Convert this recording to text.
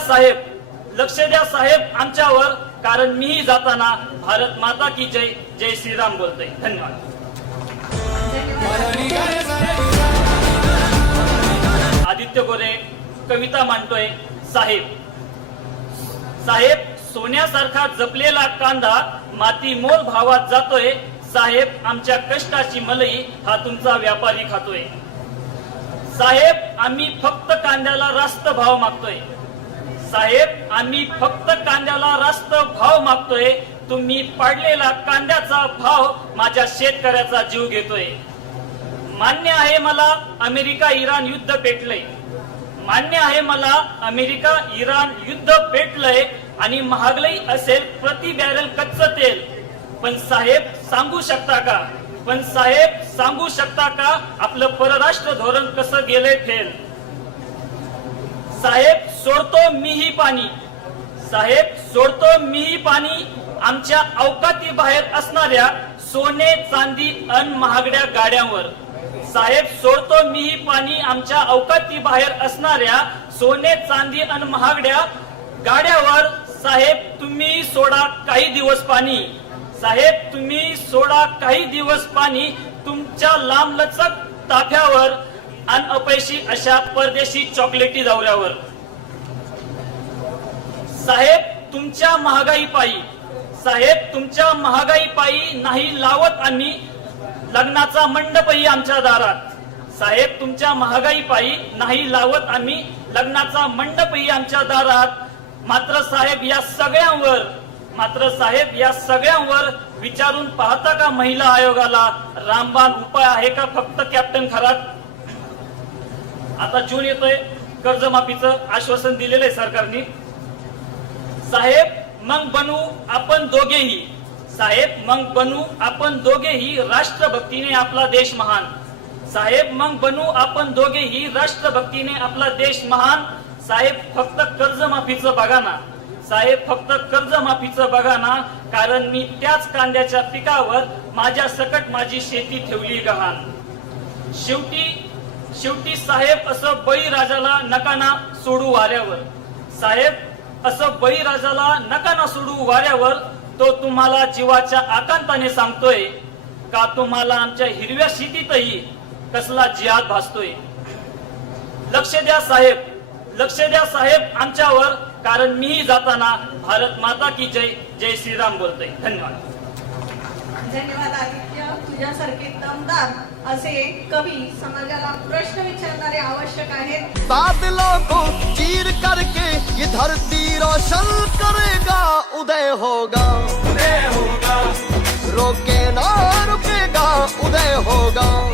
साहेब, लक्ष द्या साहेब आमच्यावर, कारण मीही जाताना भारत माता की जय, जय श्रीराम बोलतोय. धन्यवाद. आदित्य गोरे कविता मांडतोय. साहेब, साहेब सोन्यासारखा जपलेला कांदा माती मोल भावात जातोय. साहेब आमच्या कष्टाची मलई हा तुमचा व्यापारी खातोय. साहेब आम्ही फक्त कांद्याला रास्त भाव मागतोय. साहेब आम्ही फक्त कांद्याला रास्त भाव मागतोय. तुम्ही पाडलेला कांद्याचा भाव माझ्या शेतकऱ्याचा जीव घेतोय. मान्य आहे मला अमेरिका इराण युद्ध पेटलंय. मान्य आहे मला अमेरिका इराण युद्ध पेटलंय आणि महागलई असेल प्रति बॅरल कच्चं तेल. पण साहेब सांगू शकता का, पण साहेब सांगू शकता का आपलं परराष्ट्र धोरण कसं गेलंय फेल. साहेब सोडतो मीही पाणी, साहेब सोडतो मीही पाणी आमच्या अवकाती बाहेर असणाऱ्या सोने चांदी अन महागड्या गाड्यांवर. साहेब सोडतो मीही पाणी आमच्या अवकाती बाहेर असणाऱ्या सोने चांदी अन महागड्या गाड्यावर. साहेब तुम्ही सोडा काही दिवस पाणी, साहेब तुम्ही सोडा काही दिवस पाणी तुमच्या लांबलचक ताफ्यावर अन अपयशी अशा परदेशी चॉकलेटी दौऱ्यावर. साहेब तुमच्या महागाई पायी, साहेब तुमच्या महागाई पायी नाही लावत आम्ही लग्नाचा मंडपही आमच्या दारात. साहेब तुमच्या महागाई पायी नाही लावत आम्ही लग्नाचा मंडपही आमच्या दारात. मात्र साहेब या सगळ्यांवर, मात्र साहेब या सगळ्यांवर विचारून पाहता का महिला आयोगाला रामबाण उपाय आहे का फक्त कॅप्टन खरात. आता जून येतोय, कर्जमाफीचं आश्वासन दिलेलं आहे सरकारने. साहेब मग बनू आपण दोघेही, साहेब मग बनू आपण दोघेही राष्ट्रभक्तीने आपला देश महान. साहेब मग बनू आपण दोघेही राष्ट्रभक्तीने आपला देश महान. साहेब फक्त कर्जमाफीचं बघा ना, साहेब फक्त कर्जमाफीचं बघा ना, कारण मी त्याच कांद्याच्या पिकावर माझ्या सकट माझी शेती ठेवली गहाण. शेवटी साहेब असं बळीराजाला नका ना सोडू वाऱ्यावर. साहेब असं बळीराजाला नका ना सोडू वाऱ्यावर. तो तुम्हाला जीवाच्या आकांताने सांगतोय का तुम्हाला आमच्या हिरव्या शेतीतही कसला जिहाद भासतोय. लक्ष द्या साहेब, लक्ष द्या साहेब आमच्यावर, कारण मीही जाताना भारत माता की जय, जय श्रीराम बोलतोय. धन्यवाद. धन्यवाद आदित्य. तुझ्यासारखे दमदार असे कवी समाजाला प्रश्न विचारणारे आवश्यक आहेत. बादलों को चीर करके ये धरती रोशन करेगा. उदय होगा, उदय होगा, रोके ना रुकेगा, उदय होगा.